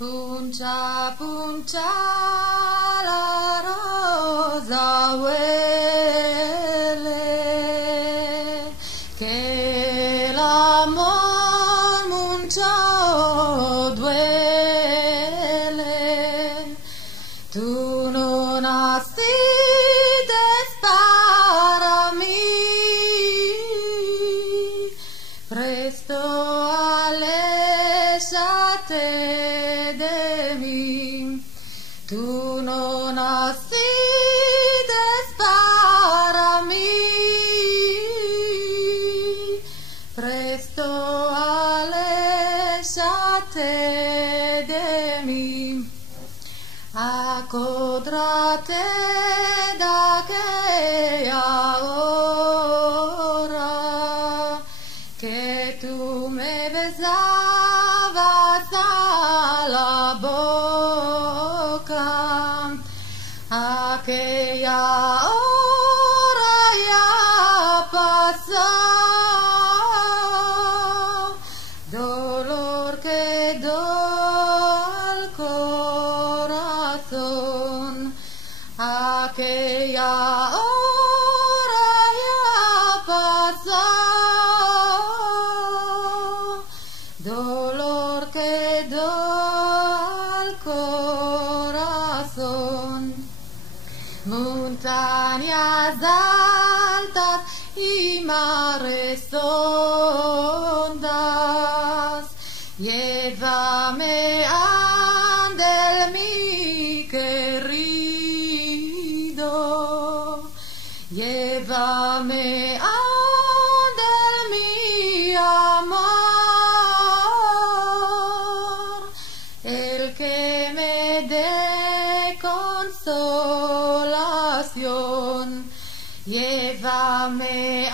Puncha, puncha, la rosa huele, que el amor mucho duele. Tú no naciste para mí, presto aléjate de mí. Tú no naciste para mí, presto aléjate de mí. Acódrate de aquella hora que tú me besabas a la boca. Aquella hora ya pasó, dolor quedó al corazón. Aquella hora ya pasó, dolor quedó al corazón. Montañas altas y mares hondas, llévame ande mi querido, llévame ande mi amor, el que me dé consolación, llévame